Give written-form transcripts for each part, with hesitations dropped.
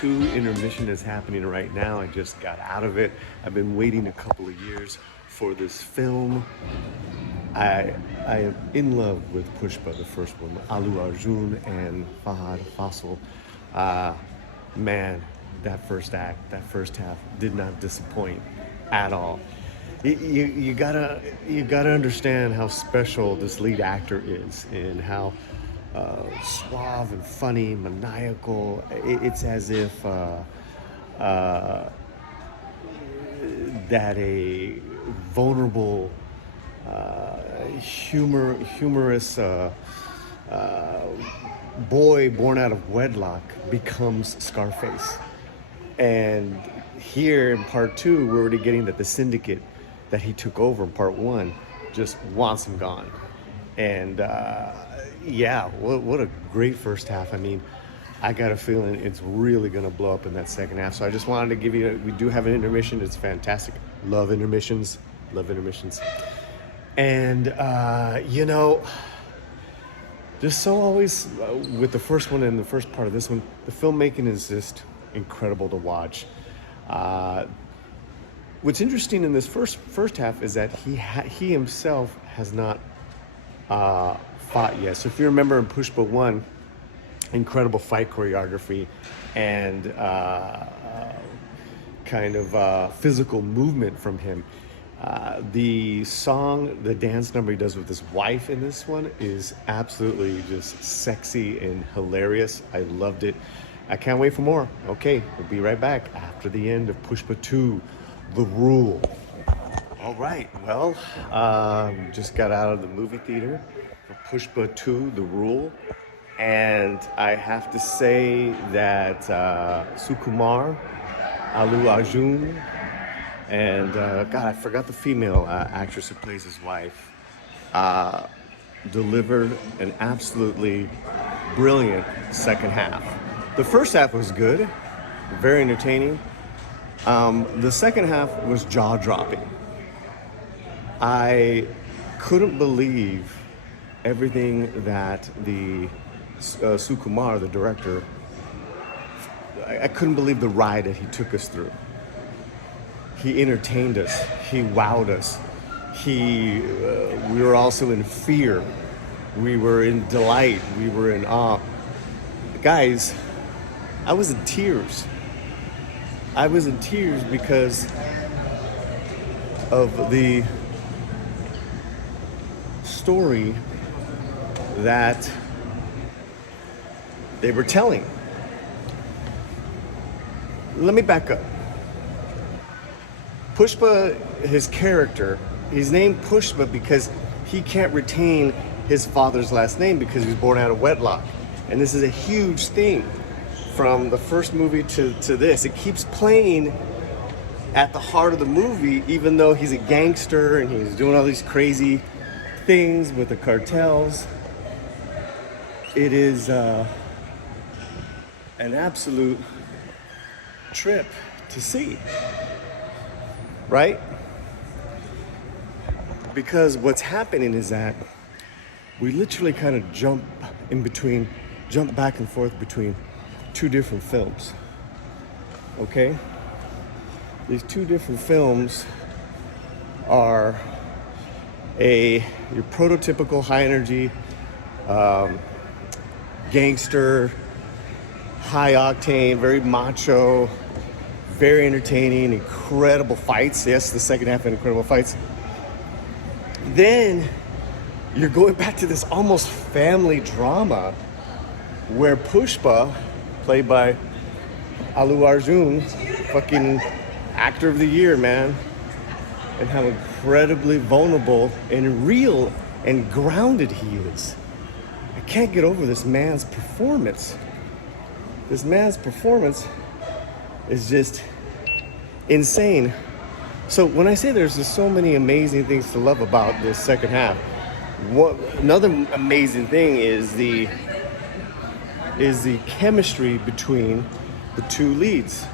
2 intermission is happening right now. I just got out of it. I've been waiting a couple of years for this film. I am in love with Pushpa, the first one, Allu Arjun and Fahadh, Faasil. Man, that first act, that first half did not disappoint at all. You gotta understand how special this lead actor is and how suave and funny, maniacal. It's as if that a vulnerable, humorous boy born out of wedlock becomes Scarface. And here in part 2, we're already getting that the syndicate that he took over in part 1 just wants him gone. And yeah, what a great first half. I mean, I got a feeling it's really going to blow up in that second half. So I just wanted to give you, we do have an intermission. It's fantastic. Love intermissions. And, you know, just so always with the first one and the first part of this one, the filmmaking is just incredible to watch. What's interesting in this first half is that he himself has not fought yet. So if you remember in Pushpa 1, incredible fight choreography and kind of physical movement from him. The song, the dance number he does with his wife in this one is absolutely just sexy and hilarious. I loved it. I can't wait for more. Okay, we'll be right back after the end of Pushpa 2, The Rule. All right, well, just got out of the movie theater for Pushpa 2, The Rule. And I have to say that Sukumar, Allu Arjun, and God, I forgot the female actress who plays his wife, delivered an absolutely brilliant second half. The first half was good, very entertaining. The second half was jaw-dropping. I couldn't believe everything that the Sukumar, the director, I couldn't believe the ride that he took us through. He entertained us. He wowed us. We were also in fear. We were in delight. We were in awe. Guys, I was in tears. I was in tears because of the story that they were telling. Let me back up. Pushpa, his character, he's named Pushpa because he can't retain his father's last name because he was born out of wedlock. And this is a huge thing from the first movie to this. It keeps playing at the heart of the movie, even though he's a gangster and he's doing all these crazy things with the cartels. It is an absolute trip to see, right? Because what's happening is that we literally kind of jump back and forth between 2 different films, okay? These 2 different films are your prototypical high energy gangster, high octane, very macho, very entertaining, incredible fights. Yes, the second half had incredible fights. Then you're going back to this almost family drama where Pushpa, played by Allu Arjun, fucking actor of the year, man, and how incredibly vulnerable and real and grounded he is. I can't get over this man's performance. This man's performance is just insane. So when I say there's just so many amazing things to love about this second half, another amazing thing is the chemistry between the 2 leads.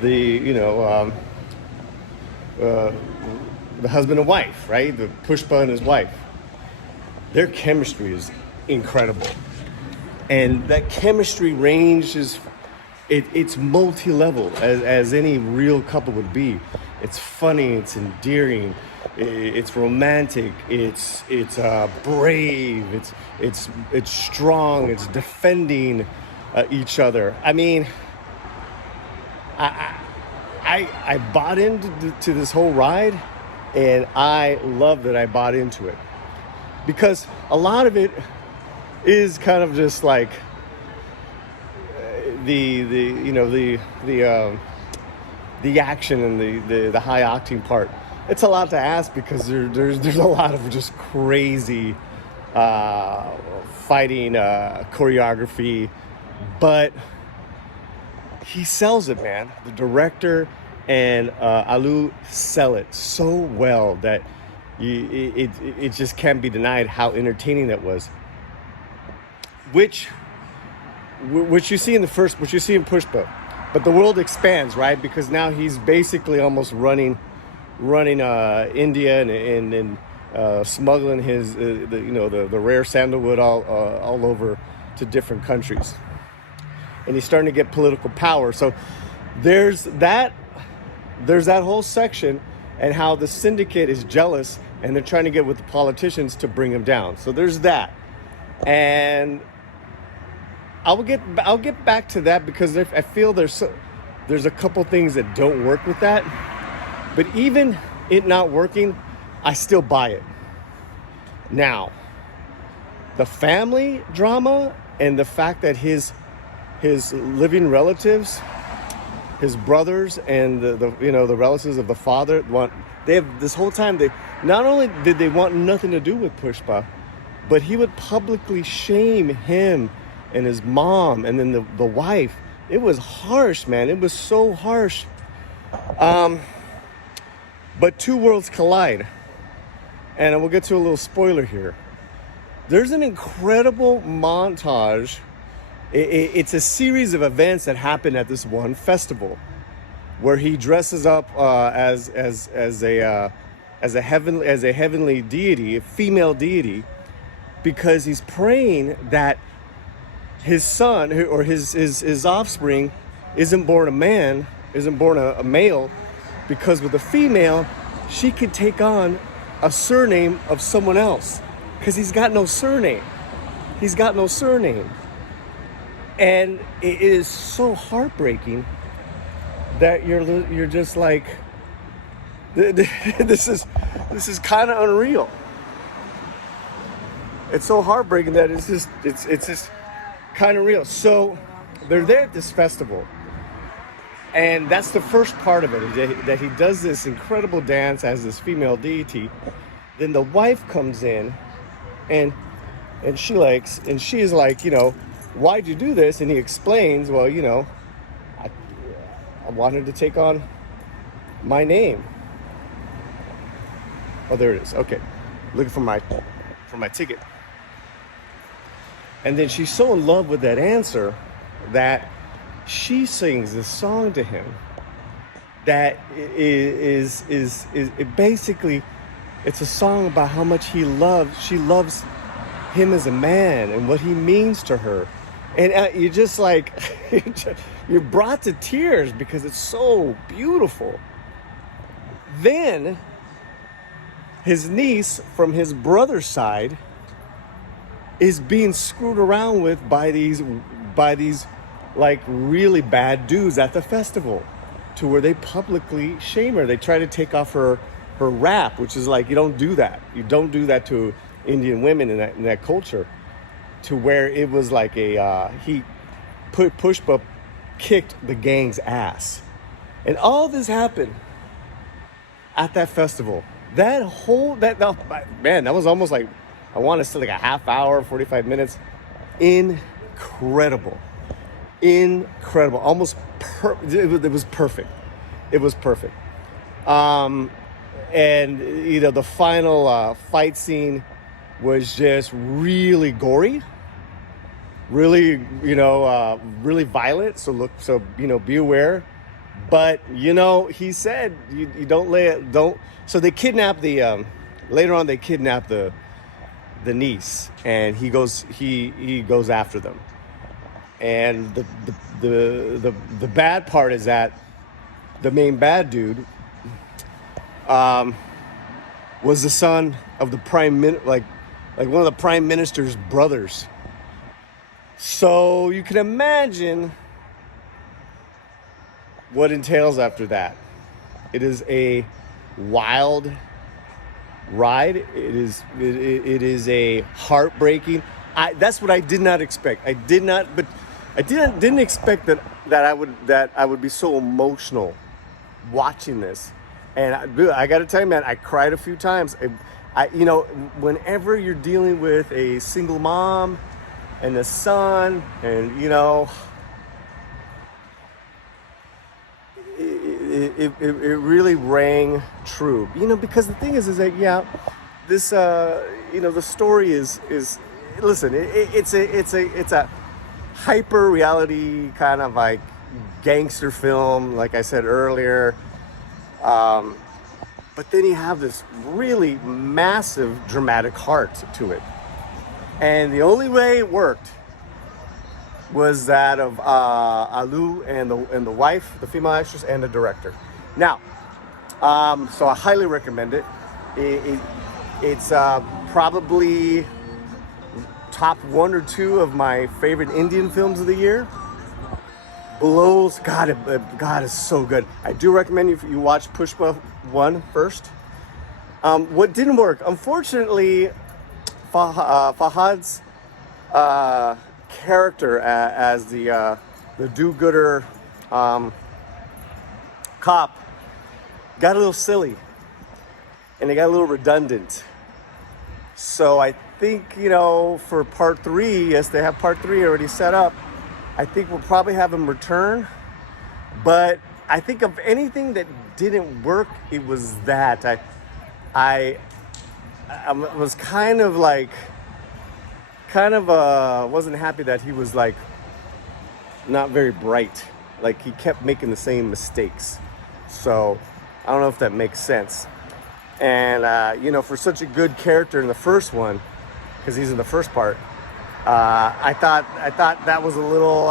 The husband and wife, right? The Pushpa and his wife. Their chemistry is incredible. And that chemistry ranges it's multi-level as any real couple would be. It's funny, it's endearing, it's romantic, it's brave, it's strong, it's defending each other. I mean, I bought into this whole ride, and I love that I bought into it, because a lot of it is kind of just like the action and the high octane part. It's a lot to ask, because there's a lot of just crazy fighting choreography, but he sells it, man. The director and Allu sell it so well that it just can't be denied how entertaining that was. Which you see in which you see in Pushpa, but the world expands, right? Because now he's basically almost running India and smuggling his the rare sandalwood all over to different countries, and he's starting to get political power. So there's that whole section, and how the syndicate is jealous and they're trying to get with the politicians to bring him down. So there's that, and I'll get back to that, because I feel there's a couple things that don't work with that. But even it not working, I still buy it. Now, the family drama and the fact that his living relatives, his brothers and the relatives of the father they have this whole time, they not only did they want nothing to do with Pushpa, but he would publicly shame him and his mom, and then the wife. It was harsh, man. It was so harsh. But two worlds collide. And we'll get to a little spoiler here. There's an incredible montage. It's a series of events that happen at this one festival, where he dresses up as a heavenly deity, a female deity, because he's praying that his son or his offspring isn't born a man, isn't born a male, because with a female, she could take on a surname of someone else, because he's got no surname. And it is so heartbreaking that you're just like, this is kind of unreal. It's so heartbreaking that it's just kind of real. So they're there at this festival, and that's the first part of it, that he does this incredible dance as this female deity. Then the wife comes in, and she is like, why'd you do this? And he explains, well, I wanted to take on my name. Oh, there it is. Okay, looking for my ticket. And then she's so in love with that answer that she sings this song to him that is basically, it's a song about how much she loves him as a man and what he means to her. And you're just like, you're brought to tears because it's so beautiful. Then his niece from his brother's side is being screwed around with by these like really bad dudes at the festival, to where they publicly shame her. They try to take off her wrap, which is like, you don't do that. You don't do that to Indian women in that culture. To where it was like Pushpa kicked the gang's ass. And all this happened at that festival. That was almost like, I want to say like a half hour, 45 minutes. Incredible. Almost it was perfect. It was perfect. And the final fight scene was just really gory, really really violent. So be aware. But he said you don't. So they kidnap later on. They kidnap the niece, and he goes after them. And the bad part is that the main bad dude was the son of the like one of the prime minister's brothers. So you can imagine what entails after that. It is a wild ride. It is a heartbreaking. That's what I did not expect. I didn't expect that I would be so emotional watching this. And I got to tell you, man, I cried a few times. Whenever you're dealing with a single mom and a son, and it really rang true. Because the thing is that this the story is listen, it's a hyper reality kind of like gangster film, like I said earlier. But then you have this really massive dramatic heart to it. And the only way it worked was that of Allu and the wife, the female actress, and the director. Now, so I highly recommend it. It's probably top 1 or 2 of my favorite Indian films of the year. Blows, God, it's so good. I do recommend you watch Pushpa 1 first. What didn't work, unfortunately, Fahadh's character as the do-gooder cop got a little silly, and it got a little redundant. So I think, for part 3, yes, they have part 3 already set up. I think we'll probably have him return. But I think of anything that didn't work, it was that. I was wasn't happy that he was like not very bright. Like he kept making the same mistakes. So I don't know if that makes sense. And for such a good character in the first one, because he's in the first part, I thought that was a little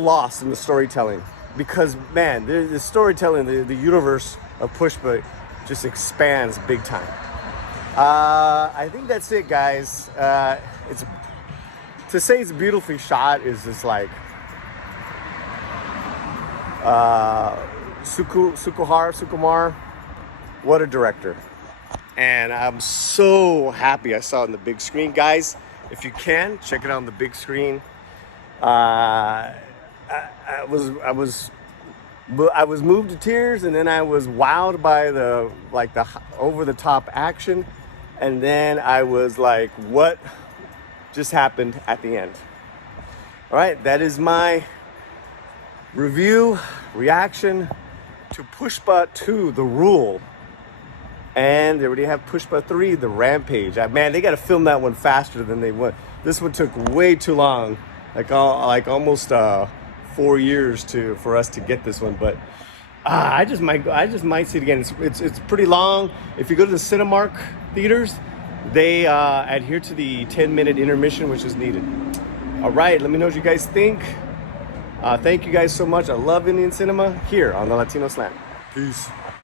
lost in the storytelling, because man, the storytelling, the universe of Pushpa just expands big time. I think that's it, guys. To say it's beautifully shot is just like Sukumar, what a director. And I'm so happy I saw it on the big screen. Guys, if you can, check it out on the big screen. I was moved to tears, and then I was wowed by the over-the-top action. And then I was like, what just happened at the end? All right, that is my reaction to Pushpa 2, The Rule. And they already have Pushpa 3, The Rampage. Man, they got to film that one faster than they would. This one took way too long, like almost 4 years for us to get this one. But I just might see it again. It's pretty long. If you go to the Cinemark theaters, they adhere to the 10-minute intermission, which is needed. All right, let me know what you guys think. Thank you guys so much. I love Indian cinema here on the Latino Slant. Peace.